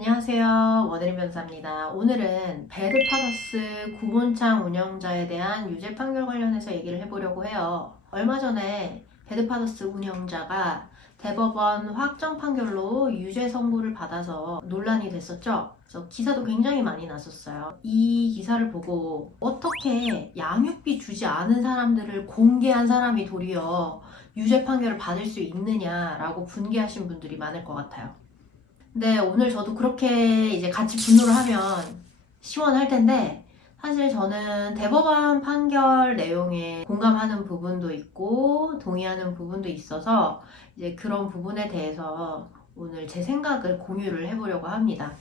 안녕하세요. 원혜림 변호사입니다. 오늘은 배드파더스 구본창 운영자에 대한 유죄 판결 관련해서 얘기를 해보려고 해요. 얼마 전에 배드파더스 운영자가 대법원 확정 판결로 유죄 선고를 받아서 논란이 됐었죠. 그래서 기사도 굉장히 많이 났었어요. 이 기사를 보고 어떻게 양육비 주지 않은 사람들을 공개한 사람이 도리어 유죄 판결을 받을 수 있느냐라고 분개하신 분들이 많을 것 같아요. 네, 오늘 저도 그렇게 이제 같이 분노를 하면 시원할 텐데, 사실 저는 대법원 판결 내용에 공감하는 부분도 있고, 동의하는 부분도 있어서, 이제 그런 부분에 대해서 오늘 제 생각을 공유를 해보려고 합니다.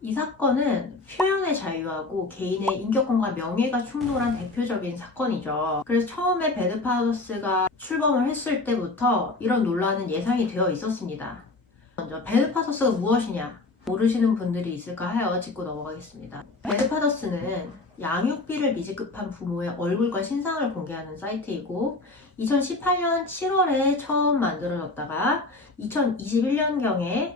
이 사건은 표현의 자유하고 개인의 인격권과 명예가 충돌한 대표적인 사건이죠. 그래서 처음에 배드파더스가 출범을 했을 때부터 이런 논란은 예상이 되어 있었습니다. 먼저 배드파더스가 무엇이냐 모르시는 분들이 있을까 하여 짚고 넘어가겠습니다. 배드파더스는 양육비를 미지급한 부모의 얼굴과 신상을 공개하는 사이트이고 2018년 7월에 처음 만들어졌다가 2021년경에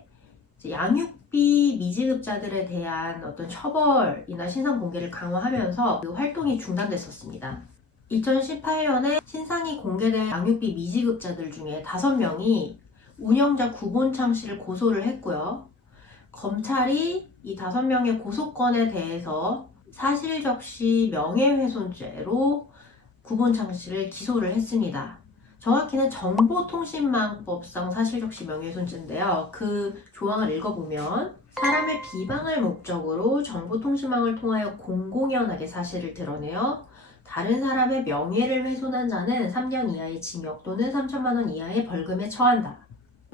양육비 미지급자들에 대한 어떤 처벌이나 신상 공개를 강화하면서 그 활동이 중단됐었습니다. 2018년에 신상이 공개된 양육비 미지급자들 중에 5명이 운영자 구본창 씨를 고소를 했고요. 검찰이 이 5명의 고소건에 대해서 사실적시 명예훼손죄로 구본창 씨를 기소를 했습니다. 정확히는 정보통신망법상 사실적시 명예훼손죄인데요. 그 조항을 읽어보면 사람의 비방을 목적으로 정보통신망을 통하여 공공연하게 사실을 드러내어 다른 사람의 명예를 훼손한 자는 3년 이하의 징역 또는 3천만 원 이하의 벌금에 처한다.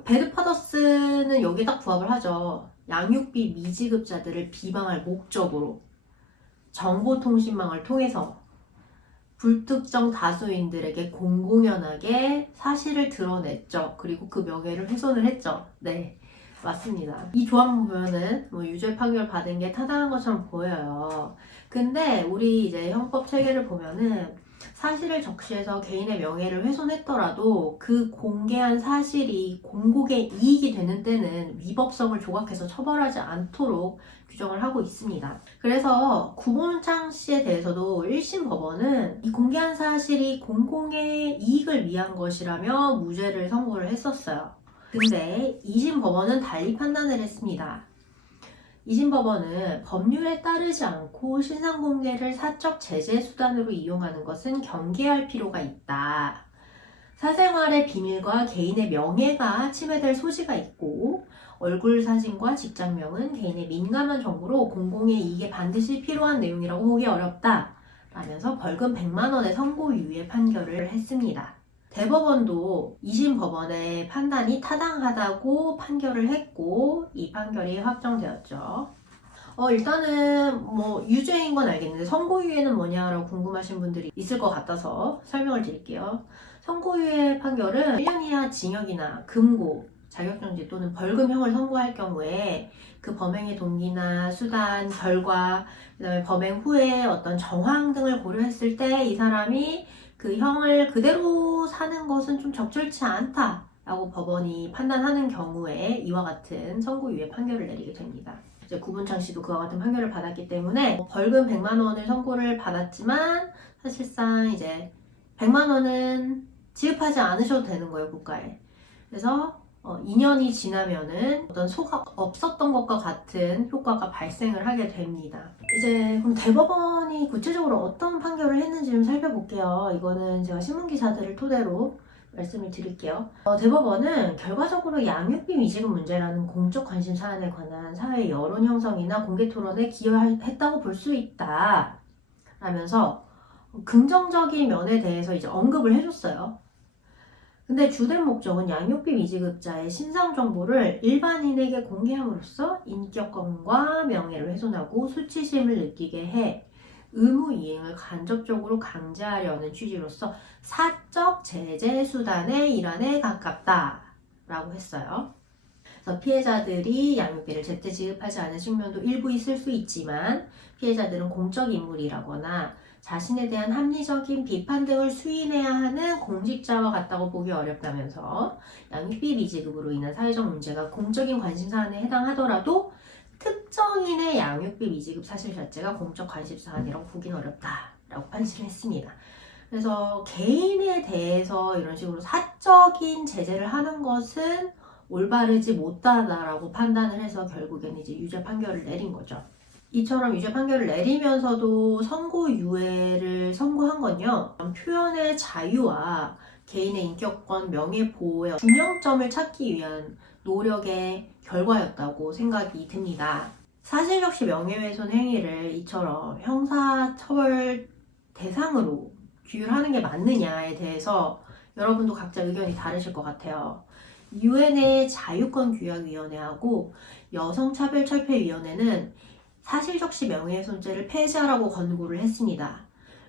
배드파더스는 여기에 딱 부합을 하죠. 양육비 미지급자들을 비방할 목적으로 정보통신망을 통해서 불특정 다수인들에게 공공연하게 사실을 드러냈죠. 그리고 그 명예를 훼손을 했죠. 네, 맞습니다. 이 조항 보면은 유죄 판결 받은 게 타당한 것처럼 보여요. 근데 우리 이제 형법 체계를 보면은 사실을 적시해서 개인의 명예를 훼손했더라도 그 공개한 사실이 공공의 이익이 되는 때는 위법성을 조각해서 처벌하지 않도록 규정을 하고 있습니다. 그래서 구본창 씨에 대해서도 1심 법원은 이 공개한 사실이 공공의 이익을 위한 것이라며 무죄를 선고를 했었어요. 근데 2심 법원은 달리 판단을 했습니다. 2심 법원은 법률에 따르지 않고 신상 공개를 사적 제재 수단으로 이용하는 것은 경계할 필요가 있다. 사생활의 비밀과 개인의 명예가 침해될 소지가 있고 얼굴 사진과 직장명은 개인의 민감한 정보로 공공의 이익에 반드시 필요한 내용이라고 보기 어렵다. 라면서 벌금 100만 원의 선고유예 판결을 했습니다. 대법원도 2심 법원의 판단이 타당하다고 판결을 했고 이 판결이 확정되었죠. 일단은 유죄인 건 알겠는데 선고유예는 뭐냐라고 궁금하신 분들이 있을 것 같아서 설명을 드릴게요. 선고유예 판결은 1년 이하 징역이나 금고, 자격정지 또는 벌금형을 선고할 경우에 그 범행의 동기나 수단, 결과, 그다음에 범행 후에 어떤 정황 등을 고려했을 때 이 사람이 그 형을 그대로 사는 것은 좀 적절치 않다라고 법원이 판단하는 경우에 이와 같은 선고유예 판결을 내리게 됩니다. 이제 구본창 씨도 그와 같은 판결을 받았기 때문에 벌금 100만 원을 선고를 받았지만 사실상 이제 100만 원은 지급하지 않으셔도 되는 거예요, 국가에. 그래서 2년이 지나면은 어떤 소가 없었던 것과 같은 효과가 발생을 하게 됩니다. 이제 그럼 대법원이 구체적으로 어떤 판결을 했는지 좀 살펴볼게요. 이거는 제가 신문기사들을 토대로 말씀을 드릴게요. 대법원은 결과적으로 양육비 미지급 문제라는 공적 관심 사안에 관한 사회 여론 형성이나 공개 토론에 기여했다고 볼 수 있다. 라면서 긍정적인 면에 대해서 이제 언급을 해줬어요. 근데 주된 목적은 양육비 미지급자의 신상 정보를 일반인에게 공개함으로써 인격권과 명예를 훼손하고 수치심을 느끼게 해 의무 이행을 간접적으로 강제하려는 취지로서 사적 제재 수단의 일환에 가깝다라고 했어요. 그래서 피해자들이 양육비를 제때 지급하지 않은 측면도 일부 있을 수 있지만 피해자들은 공적 인물이라거나 자신에 대한 합리적인 비판 등을 수인해야 하는 공직자와 같다고 보기 어렵다면서 양육비 미지급으로 인한 사회적 문제가 공적인 관심사안에 해당하더라도 개인의 양육비 미지급 사실 자체가 공적 관심사안이라고 보긴 어렵다라고 판시를 했습니다. 그래서 개인에 대해서 이런 식으로 사적인 제재를 하는 것은 올바르지 못하다라고 판단을 해서 결국에는 이제 유죄 판결을 내린 거죠. 이처럼 유죄 판결을 내리면서도 선고유예를 선고한 건요, 표현의 자유와 개인의 인격권, 명예보호의 균형점을 찾기 위한 노력의 결과였다고 생각이 듭니다. 사실적시 명예훼손 행위를 이처럼 형사처벌 대상으로 규율하는 게 맞느냐에 대해서 여러분도 각자 의견이 다르실 것 같아요. 유엔의 자유권규약위원회하고 여성차별철폐위원회는 사실적시 명예훼손죄를 폐지하라고 권고를 했습니다.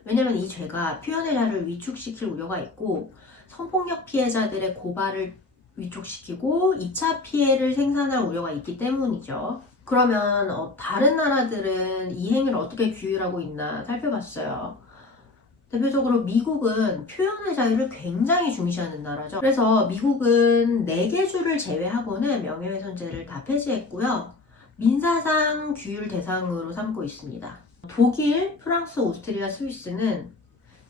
왜냐하면 이 죄가 표현의 자유를 위축시킬 우려가 있고 성폭력 피해자들의 고발을 위축시키고 2차 피해를 생산할 우려가 있기 때문이죠. 그러면 다른 나라들은 이 행위를 어떻게 규율하고 있나 살펴봤어요. 대표적으로 미국은 표현의 자유를 굉장히 중시하는 나라죠. 그래서 미국은 4개 주를 제외하고는 명예훼손죄를 다 폐지했고요. 민사상 규율 대상으로 삼고 있습니다. 독일, 프랑스, 오스트리아, 스위스는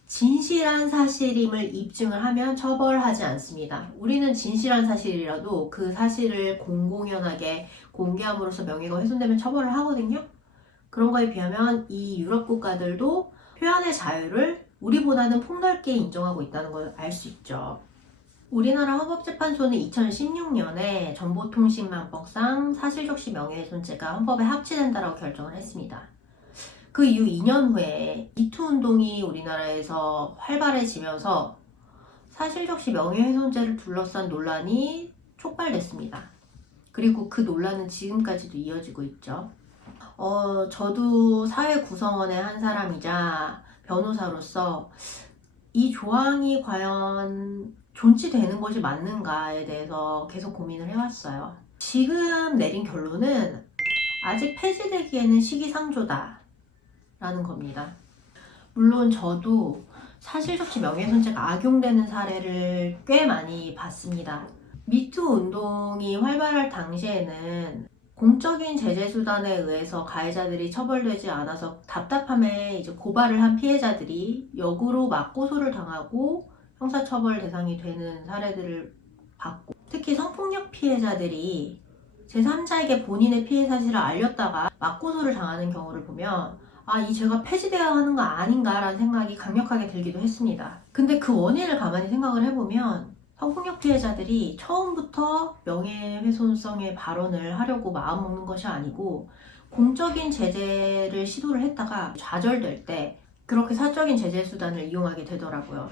진실한 사실임을 입증을 하면 처벌하지 않습니다. 우리는 진실한 사실이라도 그 사실을 공공연하게 공개함으로써 명예가 훼손되면 처벌을 하거든요. 그런 거에 비하면 이 유럽 국가들도 표현의 자유를 우리보다는 폭넓게 인정하고 있다는 걸 알 수 있죠. 우리나라 헌법재판소는 2016년에 정보통신망법상 사실적시 명예훼손죄가 헌법에 합치된다고 결정을 했습니다. 그 이후 2년 후에 미투 운동이 우리나라에서 활발해지면서 사실적시 명예훼손죄를 둘러싼 논란이 촉발됐습니다. 그리고 그 논란은 지금까지도 이어지고 있죠. 저도 사회 구성원의 한 사람이자 변호사로서 이 조항이 과연 존치되는 것이 맞는가에 대해서 계속 고민을 해왔어요. 지금 내린 결론은 아직 폐지되기에는 시기상조다 라는 겁니다. 물론 저도 사실적시 명예훼손죄가 악용되는 사례를 꽤 많이 봤습니다. 미투 운동이 활발할 당시에는 공적인 제재 수단에 의해서 가해자들이 처벌되지 않아서 답답함에 이제 고발을 한 피해자들이 역으로 맞고소를 당하고 형사처벌 대상이 되는 사례들을 봤고, 특히 성폭력 피해자들이 제3자에게 본인의 피해 사실을 알렸다가 맞고소를 당하는 경우를 보면 이 죄가 폐지되어야 하는 거 아닌가라는 생각이 강력하게 들기도 했습니다. 근데 그 원인을 가만히 생각을 해보면 성폭력 피해자들이 처음부터 명예훼손성의 발언을 하려고 마음먹는 것이 아니고 공적인 제재를 시도를 했다가 좌절될 때 그렇게 사적인 제재 수단을 이용하게 되더라고요.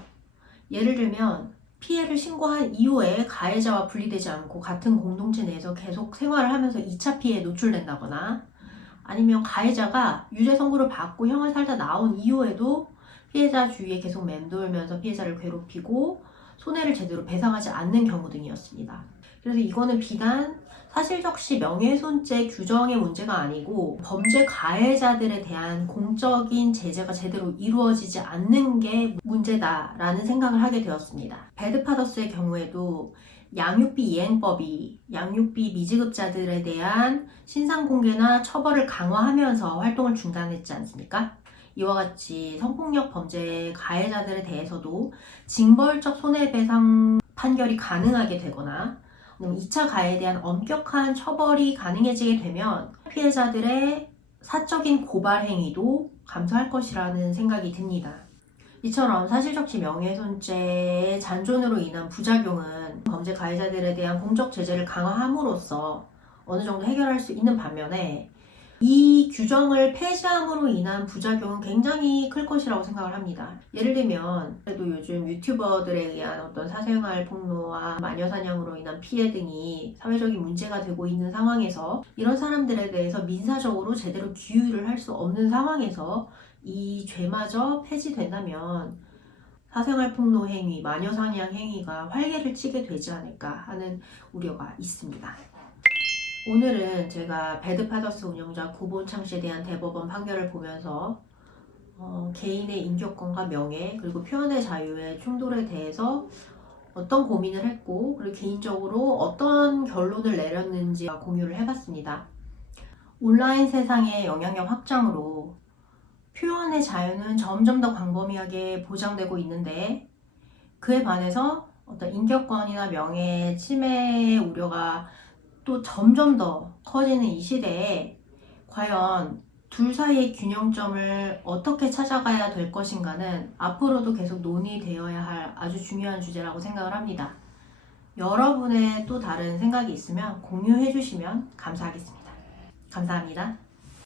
예를 들면 피해를 신고한 이후에 가해자와 분리되지 않고 같은 공동체 내에서 계속 생활을 하면서 2차 피해에 노출된다거나, 아니면 가해자가 유죄 선고를 받고 형을 살다 나온 이후에도 피해자 주위에 계속 맴돌면서 피해자를 괴롭히고 손해를 제대로 배상하지 않는 경우 등이었습니다. 그래서 이거는 비단 사실적시 명예훼손죄 규정의 문제가 아니고 범죄 가해자들에 대한 공적인 제재가 제대로 이루어지지 않는 게 문제다라는 생각을 하게 되었습니다. 배드파더스의 경우에도 양육비 이행법이 양육비 미지급자들에 대한 신상 공개나 처벌을 강화하면서 활동을 중단했지 않습니까? 이와 같이 성폭력 범죄 가해자들에 대해서도 징벌적 손해배상 판결이 가능하게 되거나 2차 가해에 대한 엄격한 처벌이 가능해지게 되면 피해자들의 사적인 고발 행위도 감소할 것이라는 생각이 듭니다. 이처럼 사실적시 명예훼손죄의 잔존으로 인한 부작용은 범죄 가해자들에 대한 공적 제재를 강화함으로써 어느 정도 해결할 수 있는 반면에 이 규정을 폐지함으로 인한 부작용은 굉장히 클 것이라고 생각을 합니다. 예를 들면 그래도 요즘 유튜버들에 의한 어떤 사생활 폭로와 마녀사냥으로 인한 피해 등이 사회적인 문제가 되고 있는 상황에서 이런 사람들에 대해서 민사적으로 제대로 규율을 할 수 없는 상황에서 이 죄마저 폐지된다면 사생활 폭로 행위, 마녀사냥 행위가 활개를 치게 되지 않을까 하는 우려가 있습니다. 오늘은 제가 배드파더스 운영자 구본창 씨에 대한 대법원 판결을 보면서 개인의 인격권과 명예 그리고 표현의 자유의 충돌에 대해서 어떤 고민을 했고 그리고 개인적으로 어떤 결론을 내렸는지 공유를 해봤습니다. 온라인 세상의 영향력 확장으로 표현의 자유는 점점 더 광범위하게 보장되고 있는데, 그에 반해서 어떤 인격권이나 명예 침해의 우려가 또 점점 더 커지는 이 시대에 과연 둘 사이의 균형점을 어떻게 찾아가야 될 것인가는 앞으로도 계속 논의되어야 할 아주 중요한 주제라고 생각을 합니다. 여러분의 또 다른 생각이 있으면 공유해 주시면 감사하겠습니다. 감사합니다.